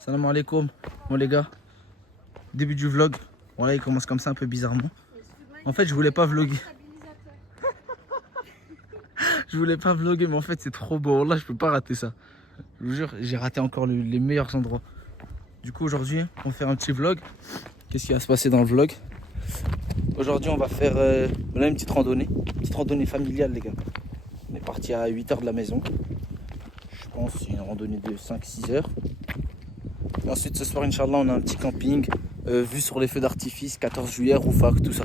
Salam alaikum, bon les gars. Début du vlog. Voilà, il commence comme ça un peu bizarrement. En fait, je voulais pas vlogger. Je voulais pas vlogger, mais en fait, c'est trop beau. Là, je peux pas rater ça. Je vous jure, j'ai raté encore les meilleurs endroits. Du coup, aujourd'hui, on va faire un petit vlog. Qu'est-ce qui va se passer dans le vlog? Aujourd'hui, on va faire on a une petite randonnée. Une petite randonnée familiale, les gars. On est parti à 8 h de la maison. Je pense que c'est une randonnée de 5-6 heures. Et ensuite, ce soir, Inch'Allah, on a un petit camping. Vue sur les feux d'artifice, 14 juillet, Roufac, tout ça.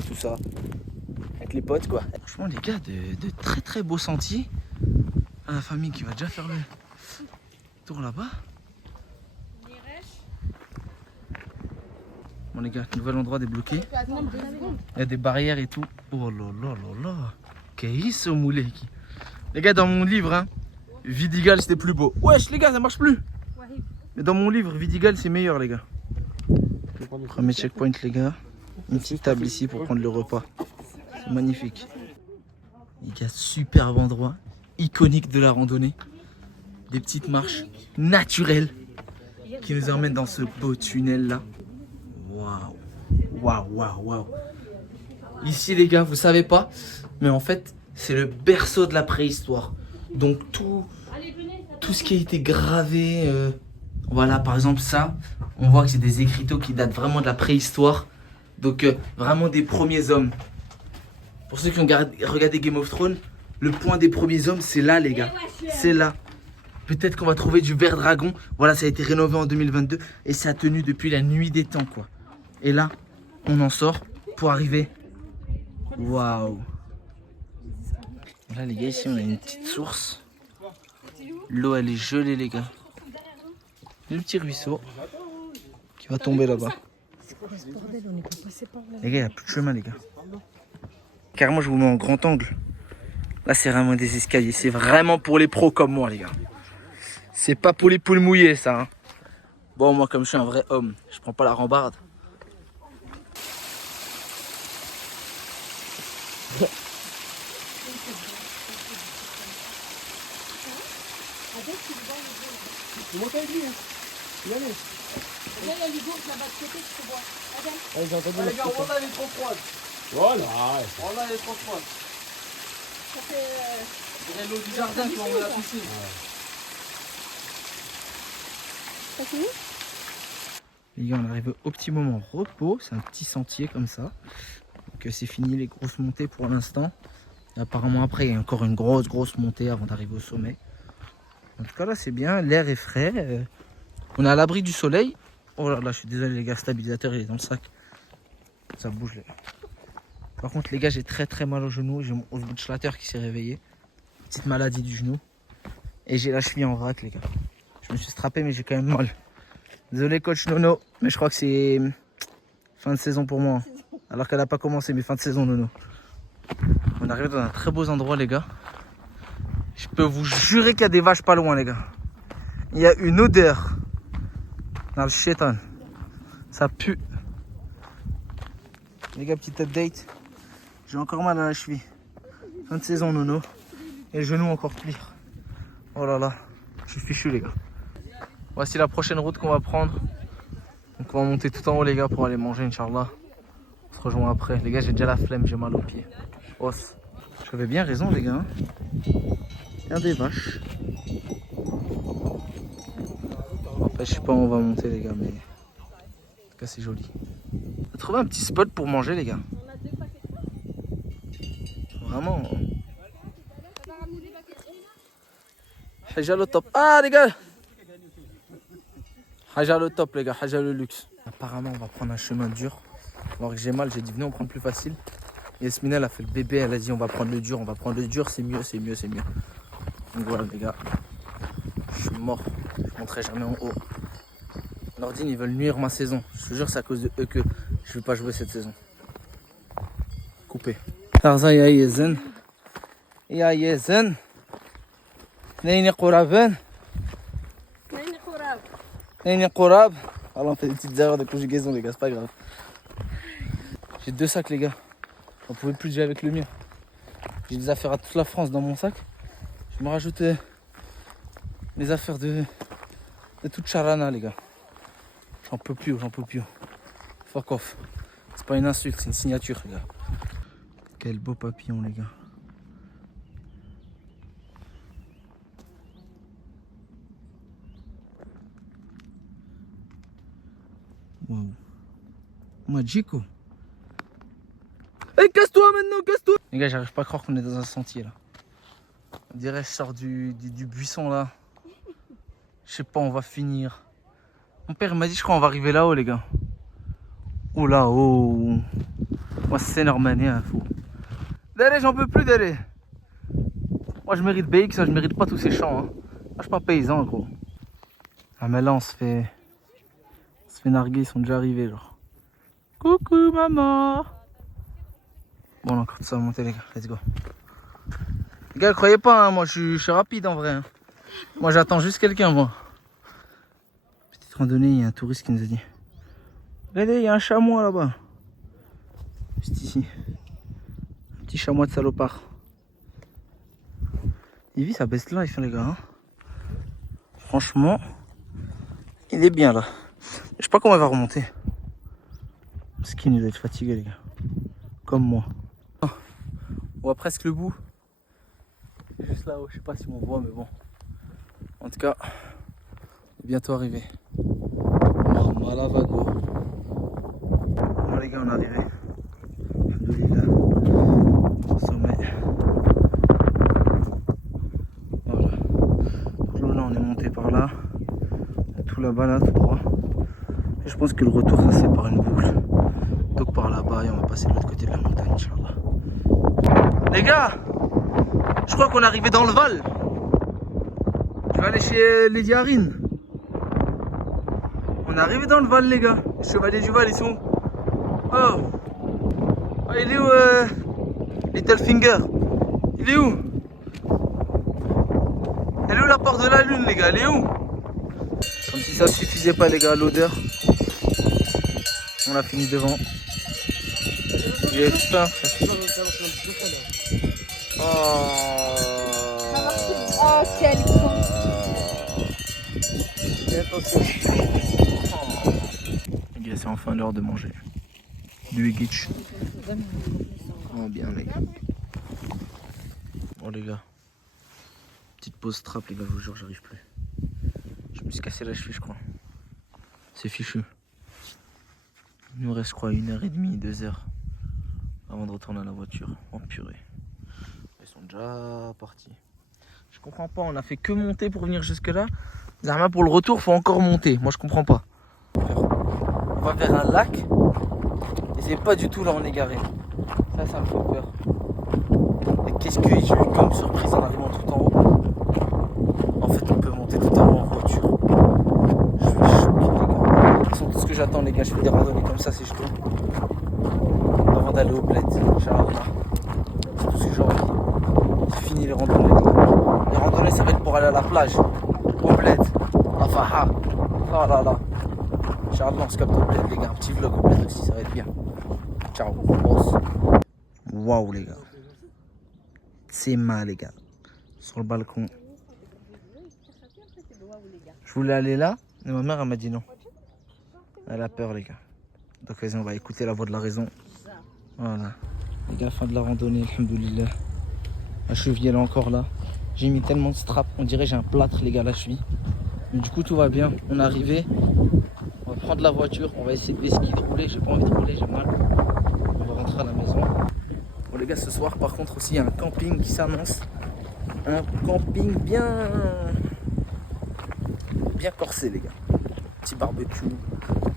Avec les potes, quoi. Franchement, les gars, de très très beaux sentiers. À la famille qui va déjà faire le tour là-bas. Bon, les gars, nouvel endroit débloqué. Il y a des barrières et tout. Oh là là là là. Qu'est-ce ce moulé? Les gars, dans mon livre, hein, Vidigal c'était plus beau. Wesh, les gars, ça marche plus. Mais dans mon livre, Vidigal c'est meilleur, les gars. Premier checkpoint, les gars. Une petite table ici pour prendre le repas. C'est magnifique. Les gars, superbe endroit. Iconique de la randonnée. Des petites marches naturelles qui nous emmènent dans ce beau tunnel là. Waouh. Ici, les gars, vous savez pas, mais en fait, c'est le berceau de la préhistoire. Donc tout ce qui a été gravé, voilà, par exemple ça, on voit que c'est des écriteaux qui datent vraiment de la préhistoire. Donc vraiment des premiers hommes. Pour ceux qui ont regardé Game of Thrones, le point des premiers hommes, c'est là, les gars. C'est là. Peut-être qu'on va trouver du ver dragon. Voilà, ça a été rénové en 2022 et ça a tenu depuis la nuit des temps, quoi. Et là, on en sort pour arriver. Waouh. Là, les gars, ici, on a une petite source. L'eau, elle est gelée, les gars. Le petit ruisseau qui va tomber là-bas. Les gars, il n'y a plus de chemin, les gars. Carrément, je vous mets en grand angle. Là, c'est vraiment des escaliers. C'est vraiment pour les pros comme moi, les gars. C'est pas pour les poules mouillées, ça. Hein. Bon, moi, comme je suis un vrai homme, je prends pas la rambarde. Monte avec lui, hein. Il va aller. Là, il y a les gourdes là-bas de côté, tu peux boire. Allez, j'ai entendu. Les gars, on elle est trop froide. Voilà. On elle est trop froide. Ça fait. L'eau du jardin qui va la piscine. T'as fini? Les gars, on arrive au petit moment repos. C'est un petit sentier comme ça. Donc, c'est fini les grosses montées pour l'instant. Apparemment, après, il y a encore une grosse montée avant d'arriver au sommet. En tout cas, là, c'est bien. L'air est frais. On est à l'abri du soleil. Oh là là, je suis désolé, les gars. Le stabilisateur, il est dans le sac. Ça bouge, les gars. Par contre, les gars, j'ai très mal au genou. J'ai mon Osbutschlatter qui s'est réveillé. Petite maladie du genou. Et j'ai la cheville en vrac, les gars. Je me suis strappé, mais j'ai quand même mal. Désolé, coach Nono. Mais je crois que c'est fin de saison pour moi. Alors qu'elle n'a pas commencé, mais fin de saison, Nono. On arrive dans un très beau endroit, les gars. Je peux vous jurer qu'il y a des vaches pas loin, les gars. Il y a une odeur dans le chétan. Ça pue. Les gars, petite update. J'ai encore mal à la cheville. Fin de saison, Nono. Et le genou encore pire. Oh là là. Je suis fichu, les gars. Voici la prochaine route qu'on va prendre. Donc on va monter tout en haut, les gars, pour aller manger, Inch'Allah. On se rejoint après. Les gars, j'ai déjà la flemme, j'ai mal aux pieds. Os. J'avais bien raison, les gars. Il y a des vaches. Après, je sais pas où on va monter, les gars, mais en tout cas, c'est joli. On a trouvé un petit spot pour manger, les gars. Vraiment. Haja le top. Ah, les gars. Haja le top, les gars. Haja le luxe. Apparemment, on va prendre un chemin dur. Alors que j'ai mal, j'ai dit venez, on prend le plus facile. Yasmina, elle a fait le bébé, elle a dit on va prendre le dur, c'est mieux. Donc voilà, les gars. Je suis mort. Je monterai jamais en haut. Nordine, ils veulent nuire ma saison. Je te jure, c'est à cause de eux que je ne vais pas jouer cette saison. Coupé. Tarza ya yezen. Ya yezen. Neyni qouraben. Neyni qourab. Alors on fait des petites erreurs de conjugaison, les gars, c'est pas grave. J'ai 2 sacs, les gars. On pouvait plus jouer avec le mien. J'ai des affaires à toute la France dans mon sac. Je me rajoute les affaires de toute Charana, les gars. J'en peux plus, j'en peux plus. Fuck off. C'est pas une insulte, c'est une signature, les gars. Quel beau papillon, les gars. Waouh. Magico. Hey, casse-toi maintenant, casse-toi. Les gars, j'arrive pas à croire qu'on est dans un sentier là. On dirait que je sors du buisson là. Je sais pas, on va finir. Mon père m'a dit, je crois, on va arriver là-haut, les gars. Oh là-haut. Moi, c'est Normanien, hein, fou. D'aller, j'en peux plus d'aller. Moi, je mérite BX, je mérite pas tous ces champs. Hein. Moi, je suis pas paysan, gros. Ah, mais là, on se fait narguer, ils sont déjà arrivés, genre. Coucou, maman. Bon, on a encore tout ça à monter, les gars. Let's go. Les gars, croyez pas, hein, moi, je suis rapide en vrai. Hein. Moi, j'attends juste quelqu'un, moi. Petite randonnée, il y a un touriste qui nous a dit. Regardez, il y a un chamois là-bas. Juste ici. Un petit chamois de salopard. Il vit sa best life, les gars. Hein. Franchement, il est bien là. Je sais pas comment il va remonter. Parce qu'il nous doit être fatigué, les gars. Comme moi. On voit presque le bout. Juste là-haut, je sais pas si on voit, mais bon. En tout cas, on est bientôt arrivé. Malavago. Bon, les gars, on est arrivé. Alhamdoulilah. Au sommet. Voilà. Donc là, on est monté par là. Tout là-bas, là, tout droit. Et je pense que le retour, ça c'est par une boucle. Donc par là-bas, et on va passer de l'autre côté de la montagne, Inch'Allah. Les gars, je crois qu'on est arrivé dans le Val. Je vais aller chez Lady Harine. On est arrivé dans le Val, les gars. Les chevaliers du Val, ils sont où? Oh, il est où Littlefinger? Il est où? Elle est où la porte de la lune, les gars? Elle est où? Comme si ça suffisait pas, les gars, l'odeur. On a fini devant. J'ai faim, frère. Oh, quel con. Les gars, c'est enfin l'heure de manger. Du Egitch. Oh, bien, les gars. Bon, les gars. Petite pause trap, les gars, je vous jure, j'arrive plus. Je me suis cassé la cheville, je crois. C'est fichu. Il nous reste, je crois, 1h30, 2h avant de retourner à la voiture. Oh purée. Ils sont déjà partis. Je comprends pas, on a fait que monter pour venir jusque là. Zama, pour le retour, faut encore monter. Moi, je comprends pas. On va vers un lac. Et c'est pas du tout là où on est garé. Ça me fait peur. Et qu'est-ce que j'ai eu comme surprise en arrivant tout en haut. En fait, on peut monter tout en haut en voiture. Je suis choqué, les gars. De toute façon, tout ce que j'attends, les gars, je fais des randonnées comme ça, c'est chaud. Avant d'aller au bled, Inch'Allah. C'est tout ce que j'ai envie. C'est fini les randonnées, les gars. Les randonnées, ça va être pour aller à la plage, au bled, à Faha. Oh là là. Inch'Allah, on se capte au bled, les gars. Un petit vlog au bled aussi, ça va être bien. Ciao, boss. Waouh, les gars. C'est mal, les gars. Sur le balcon. Je voulais aller là, mais ma mère elle m'a dit non. Elle a peur, les gars. Donc vas-y, on va écouter la voix de la raison. Voilà. Les gars, fin de la randonnée, alhamdoulilah. La cheville elle est encore là. J'ai mis tellement de straps, on dirait j'ai un plâtre, les gars, la cheville. Mais du coup tout va bien, on est arrivé. On va prendre la voiture, on va essayer de esquiver de rouler. J'ai pas envie de rouler, j'ai mal. On va rentrer à la maison. Bon les gars, ce soir par contre aussi il y a un camping qui s'annonce. Un camping bien corsé, les gars. Petit barbecue,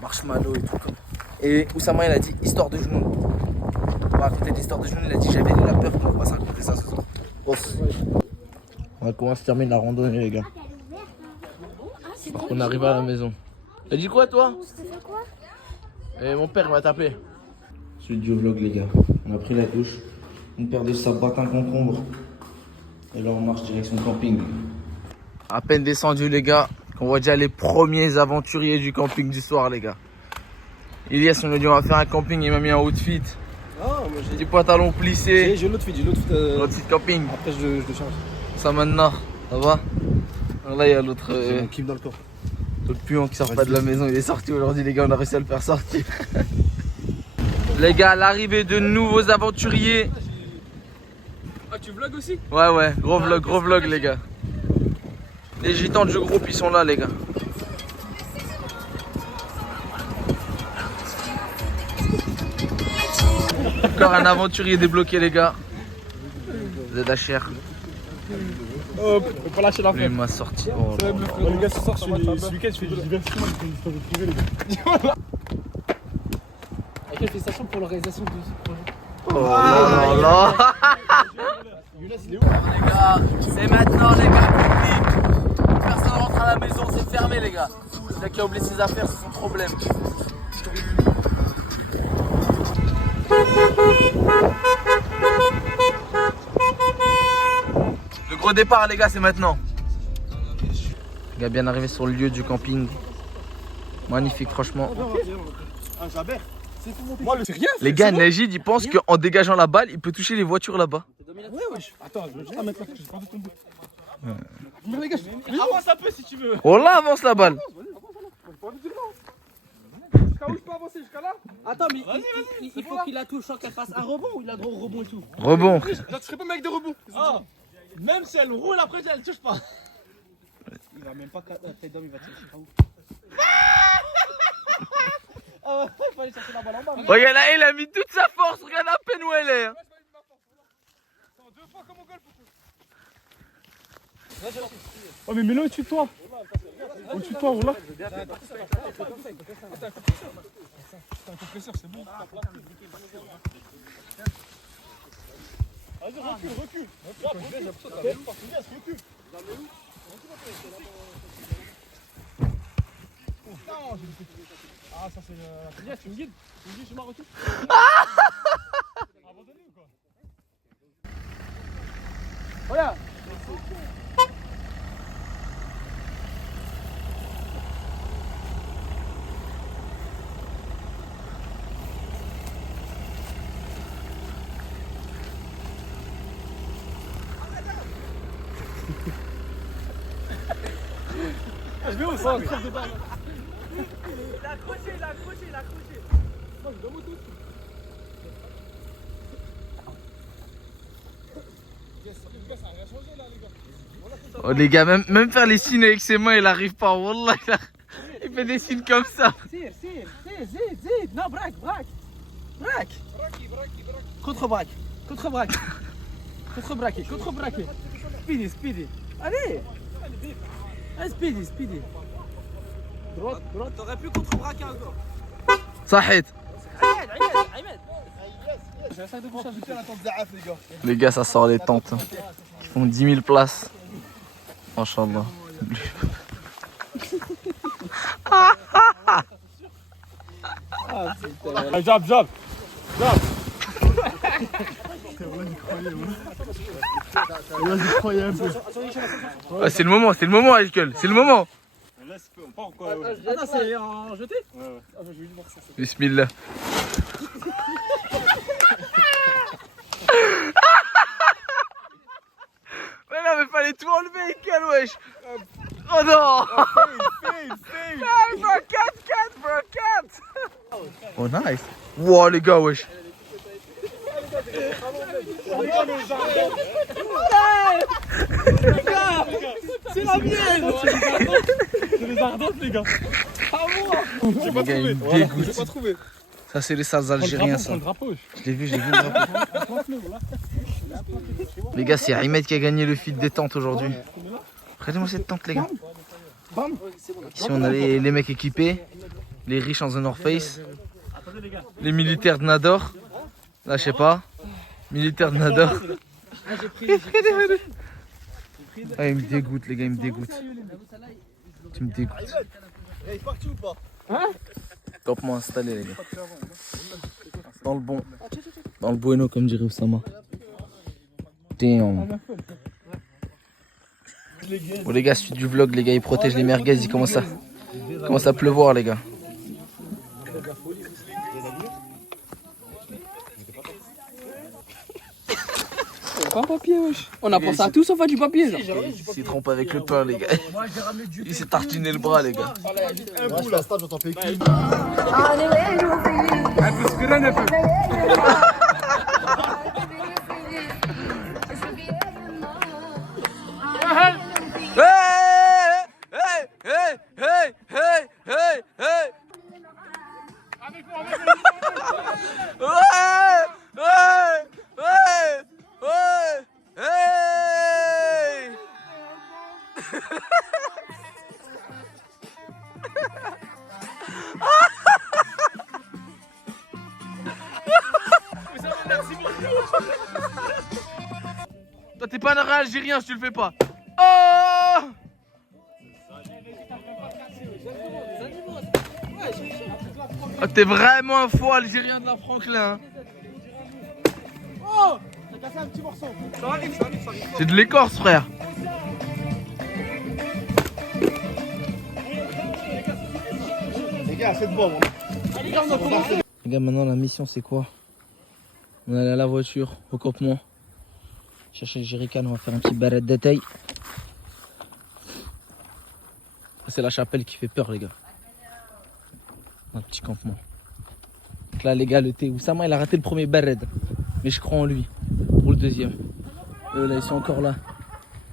marshmallow et tout. Et Oussama il a dit histoire de genoux. On va raconter l'histoire de genoux, il a dit j'avais la peur, on va se raconter ça ce soir. Boss. On va commencer à terminer la randonnée, les gars. On arrive à la maison. T'as dit quoi, toi? Et mon père m'a tapé. Studio vlog, les gars. On a pris la douche. Une paire de sabots, un concombre. Et là, on marche direction camping. À peine descendu, les gars. On voit déjà les premiers aventuriers du camping du soir, les gars. Elias, on m'a dit on va faire un camping, il m'a mis un outfit. Ah, moi j'ai Des pantalons plissés. j'ai l'autre fit, L'autre fit camping. Après je le change. Ça maintenant, ça va? Alors là, il y a l'autre. J'ai mon kiff dans le corps. Le puant qui sort pas de la maison, il est sorti aujourd'hui les gars, on a réussi à le faire sortir. Les gars, l'arrivée de nouveaux aventuriers. Ah, tu vlogs aussi? Ouais, gros vlog les gars. Les gitans du groupe ils sont là les gars. Encore un aventurier débloqué les gars. ZHR. Hop, faut pas lâcher l'affaire. Il m'a sorti. Oh, Les gars, ce soir, ce week-end, je fais du divertissement, je fais une story privée, les gars. Avec félicitations pour l'organisation de ce projet. oh là là. Younes, il est où? Les gars, c'est maintenant les gars, public. Personne rentre à la maison, c'est fermé les gars. Celui qui a oublié ses affaires, c'est son problème. Le gros départ les gars, c'est maintenant. Les gars, bien arrivé sur le lieu du camping. Magnifique franchement. Un Jaber. Moi, le... C'est rien. Les gars, Najid il pense qu'en dégageant la balle, il peut toucher les voitures là-bas. Ouais, wesh. Attends, je vais juste la mettre là, j'ai pas de tomber. Mais les gars, avance un peu si tu veux. Oh là, avance la balle. Jusqu'à où je peux avancer? Jusqu'à là? Attends, mais il faut qu'il la touche sans qu'elle fasse un rebond ou il a droit au rebond et tout? Rebond. Là, tu serais pas mec de rebond. Ah, même si elle roule après, elle touche pas. Il va même pas tête d'homme, il va tirer sur où? Ah ouais, il faut aller chercher la balle en bas. Regarde là, il a mis toute sa force, regarde à peine où elle est. Hein. Deux fois comme au golf. Oh mais mets-le au-dessus de toi. Au-dessus de toi, voilà. C'est un compresseur, c'est bon. Vas-y, recule. Recule. Non, j'ai le petit. Ah, ça c'est le... Yes, tu me guides? Tu me guides, je m'en recule. Abandonné ou quoi? Regarde. Je vais où ça? Il a accroché. Moi, je dois moto aussi. Ça a rien changé là, les gars. Oh les gars, même faire les signes avec ses mains, il arrive pas. Wallah, il fait des signes comme ça. Tire, zid. Non, braque. Contre-braque. Contre-braqué. Speedy. Allez. Speedy. Droite. T'aurais pu contre-braquer un gars. Sahid. Ahmed. J'ai un sac de couchage, je tiens la tente Zaaf, les gars. Les gars, ça sort les tentes. Ils font 10 000 places. Inch'Allah. Jab. J'y croyais un peu. Ah, c'est le moment, Michael. C'est le moment. Laisse, pas encore. Attends, c'est en jeté? Ouais. Ah, je vais lui voir ça. Bismillah. Mais non, mais fallait tout enlever, Michael, wesh. Oh non. Fail. Bro, cat. Oh, nice. Wow, les gars, wesh. C'est la mienne! C'est les ardentes, les gars. Les gars, ils me dégoûtent. J'ai pas trouvé. Ça, c'est les sales Algériens, ça. Le drapeau. Je l'ai vu, le drapeau. Les gars, c'est Ahmed qui a gagné le feed des tentes aujourd'hui. Regardez-moi cette tente, les gars. Ici, on a les mecs équipés, les riches en The North Face, les militaires de Nador. Là, je sais pas. Militaires de Nador. Ah, ils me dégoûtent, les gars, ils me dégoûtent. Tu me dégoûtes. Il est parti ou pas? Campement installé, les gars. Dans le bon. Dans le bueno, comme dirait Oussama. Damn. Bon, les gars, suite du vlog, les gars, ils protègent les merguez. Il commence à pleuvoir, les gars. pas un papier, wesh. On a pensé à tout sauf à du papier, genre. Il s'est trompé avec le pain, les gars. Il s'est tartiné le bras, les gars. Moi, je la stage, j'entends pas écrit. Hey, hey, hey, hey, hey, hey. Ouais, ouais, ouais, ouais, hey. Toi t'es pas un algérien si tu le fais pas. Oh! Oh, t'es vraiment un faux algérien de la Franklin. Oh, t'as cassé un petit morceau. Ça arrive, ça arrive, ça arrive. C'est de l'écorce, frère. Les gars, c'est de bon. Les gars, maintenant la mission c'est quoi? On est allé à la voiture, au campement. Chercher le jerrycan, on va faire un petit barret de détail. C'est la chapelle qui fait peur, les gars. Un petit campement. Donc là, les gars, le thé. Oussama, il a raté le premier barret. Mais je crois en lui pour le deuxième. Eux, là, ils sont encore là.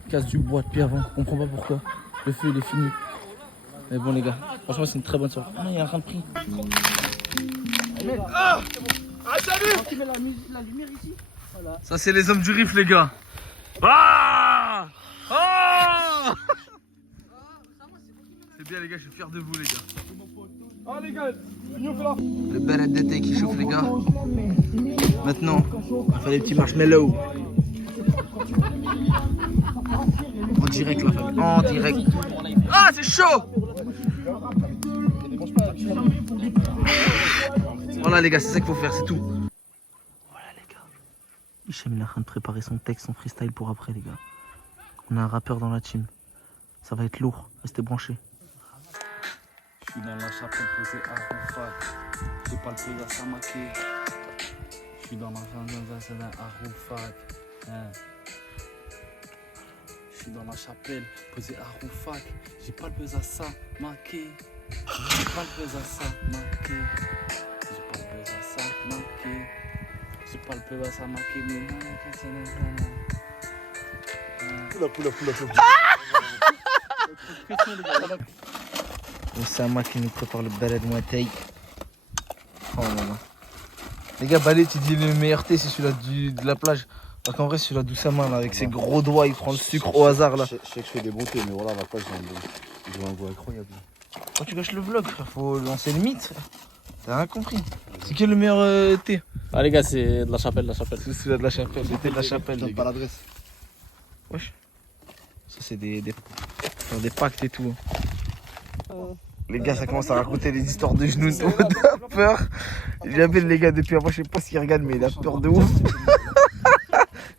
Ils cassent du bois depuis avant. On comprend pas pourquoi. Le feu, il est fini. Mais bon, les gars, franchement, c'est une très bonne soirée. Ah non, il y a un rien de prix. Ah, salut. Tu mets la lumière ici. Voilà. Ça, c'est les hommes du riff, les gars. Ah, ah. C'est bien, les gars, je suis fier de vous, les gars. Ah, les gars, on fait là. Le barret d'été qui chauffe, les gars. Maintenant, on fait les petits marshmallows. En direct, la famille. En direct. Ah, c'est chaud. Voilà, les gars, c'est ça qu'il faut faire, c'est tout. Voilà, les gars. Hichem, il est en train de préparer son texte, son freestyle pour après, les gars. On a un rappeur dans la team. Ça va être lourd. Restez branchés. Je suis dans la chapelle posée à Roufat. J'ai pas le feu à Samaké. Je suis dans la chapelle à Roufat. Je suis dans la chapelle posée à Roufat. J'ai pas le buzz à Samaké. J'ai pas le buzz à Samaké. J'ai pas le buzz à Samaké. J'ai pas le buzz à Samaké. Mais non, Oussama qui nous prépare le balai de Mouateï. Oh là là. Les gars, balai, tu dis le meilleur thé, c'est celui-là de la plage. Alors qu'en vrai, celui-là d'Oussama, là, avec ses gros doigts, il prend le sucre au hasard, là. Je sais que je fais des bons thés, mais voilà, la plage, j'ai un goût incroyable. Pourquoi tu gâches le vlog, frère? Faut lancer le mythe, frère. T'as rien compris. C'est quel le meilleur thé? Ah, les gars, c'est de la chapelle, C'est celui-là de la chapelle, le thé de la chapelle. Donne Les pas gars. l'adresse. Wesh. Ça, c'est des pactes et tout. Les gars, ça commence à raconter des histoires de genoux. Il a peur. J'appelle les gars depuis avant, je sais pas s'il regarde, mais il a peur de ouf.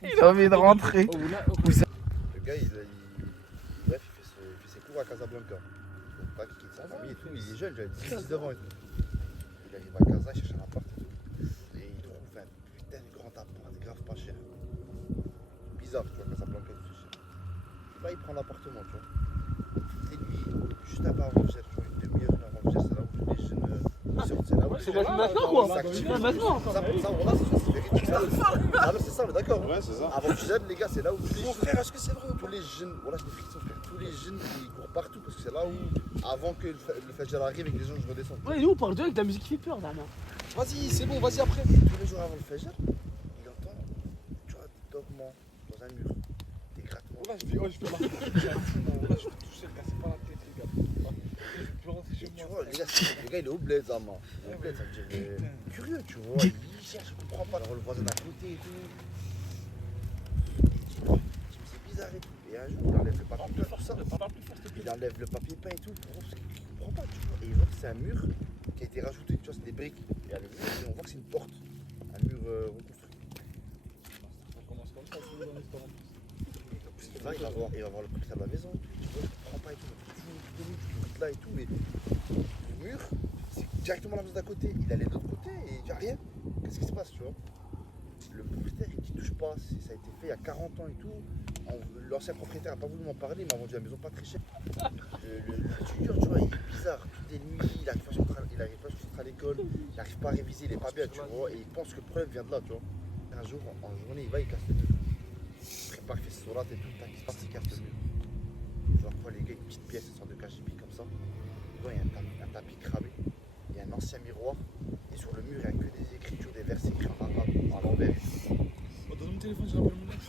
Il a envie de rentrer. Le gars, bref, il fait ses cours à Casablanca. Donc, pas qu'il quitte sa famille et tout. Il est jeune, il a 19 ans et tout. Il arrive à Casa, il cherche un appart et tout. Et il trouve un putain de grand appart, grave pas cher. Bizarre, tu vois, Casablanca, tout cher. Là, il prend l'appartement, tu vois. Et lui, juste un peu avant Alger, tu vois, une demi-heure avant Alger, c'est là où les jeunes sortent. C'est là où C'est maintenant, quoi. s'activent. Maintenant. Ça, voilà, c'est véridique. Ah non, c'est ça, on est d'accord. Ouais, c'est ça. Avant Alger, les gars, c'est là où tous les jeunes. Frère, est-ce que c'est vrai? Tous les jeunes, voilà, je des frissons, frère. Tous les jeunes, ils courent partout parce que c'est là où, avant que le Fajr arrive et que les gens je redescendent. Ouais, nous on parle de avec de la musique qui fait peur, là. Vas-y, c'est bon, vas-y après. Tous les jours avant le Fajr, il entend, tu vois, des dogments dans un mur, des grattements. Là, je fais la là, je peux toucher le gars, c'est pas la tête, les gars. Je peux rentrer chez moi. Tu vois, les gars, le gars, il est au bled, Zama. Il est au bled, ça veut dire curieux, tu vois. Il cherche, je comprends pas. Alors, le voisin d'à côté et tout. C'est bizarre et tout. Et un jour, il enlève le papier peint, tout ça. Il enlève le papier peint et tout. Parce qu'il comprend pas, tu vois. Et il voit que c'est un mur qui a été rajouté, tu vois, c'est des briques. Et à le mur, on voit que c'est une porte. Un mur reconstruit. Ça commence comme ça, c'est dans l'histoire en plus. Il va voir le propriétaire de la maison, tu vois, je comprends pas et tout, tout là et tout, mais le mur, c'est directement la maison d'à côté, il allait de l'autre côté et il n'y a rien. Qu'est-ce qui se passe, tu vois? Le propriétaire il dit touche pas, ça a été fait il y a 40 ans et tout. L'ancien propriétaire n'a pas voulu m'en parler, il m'a vendu la maison pas très cher. L'étudiant, tu vois, il est bizarre, toutes les nuits, il n'arrive pas à sortir à l'école, il n'arrive pas à réviser, il est pas bien, tu vois, et il pense que le problème vient de là, tu vois. Un jour, en journée, il va, il casse le mur. Il prépare, il fait ses sourates et tout, tac, il se passe, il casse le mur. Je vois les gars, une petite pièce, une sorte de KGB comme ça. Dedans, il y a un tapis cramé, il y a un ancien miroir, et sur le mur, il n'y a que des écritures, des versets écrits en arabe, à l'envers. Donne mon téléphone, je rappelle mon ex.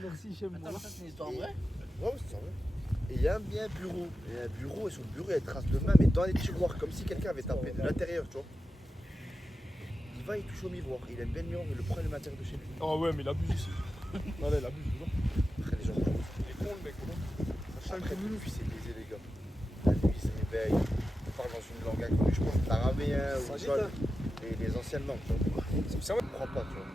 Merci, j'aime moi. Ça, c'est une histoire vraie. Ouais, c'est vrai. Et il y a un bureau. Et un bureau, et sur le bureau, il y a des traces de main, mais dans les tiroirs, comme si quelqu'un avait tapé de l'intérieur, tu vois. Il va, il touche au miroir. Il aime bien le miroir, il le prend et le maintient de chez lui. Oh ouais, mais il abuse ici. Allez, il abuse, non? Après, les gens Il est con, le mec, comment? après, depuis, c'est baisé, les gars. La nuit, il se réveille, il parle dans une langue inconnue, je pense que l'araméen ou les anciennes langues, tu vois. C'est vrai. Il comprend pas, tu vois.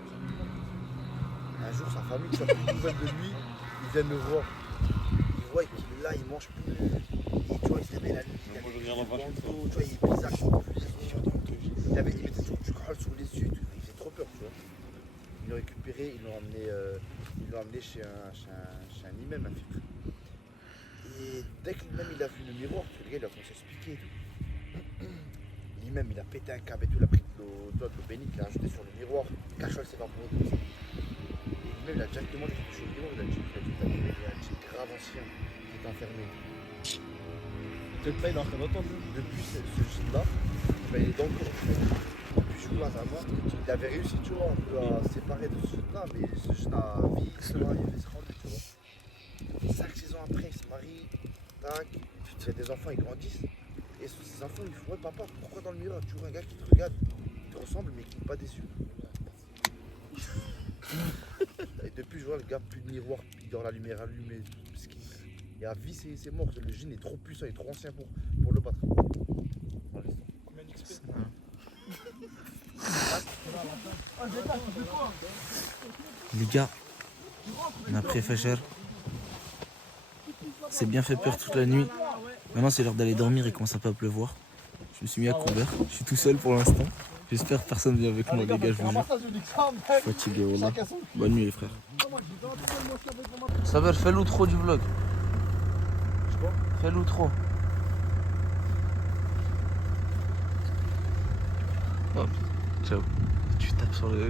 Un jour, sa famille, tu vois, une nouvelle de lui, ils viennent le voir. Ils voient qu'il est là, il mange plus. Et tu vois, il se réveille la nuit. Tu vois, il est bizarre, il mettait toujours du crawl sur les yeux, il faisait trop peur, tu vois. Ils l'ont récupéré, ils l'ont emmené chez un imam, un filtre. Et dès que l'imam il a vu le miroir, le gars il a commencé à se piquer et tout. L'imam il a pété un câble et tout, il a pris de l'eau bénite, il l'a ajouté sur le miroir, cachol s'est évaporé comme ça. Et l'imam il a directement touché au miroir, il a dit il y a un type grave ancien qui est enfermé. Peut-être là, il est en train d'entendre. Depuis ce jeune-là, ben, il est dans le cours. Depuis ce jour-là, il avait réussi, tu vois, un peu à se séparer de ce jeune-là, mais ce jeune a vieilli, il avait se rendu, tu vois. 5-6 ans après, il se marie, tac, il a des enfants, ils grandissent. Et ces enfants, ils font ouais, papa, pourquoi dans le miroir tu vois un gars qui te regarde, qui te ressemble, mais qui n'est pas déçu. Et depuis, je vois le gars, plus de miroir, il dort la lumière allumée, tout. Et à vie, c'est mort. Le gène est trop puissant, il est trop ancien pour le battre. Combien d'XP? Les gars, on a pris Fajr. C'est bien fait peur toute la nuit. Maintenant c'est l'heure d'aller dormir, il commence un peu à pleuvoir. Je me suis mis à couvert, je suis tout seul pour l'instant. J'espère que personne vient avec moi les gars, je vous jure. Je suis fatigué, wallah. Bonne nuit les frères. Saber, fais l'outro du vlog. Fais l'outro. Hop, ciao. Tu tapes sur le...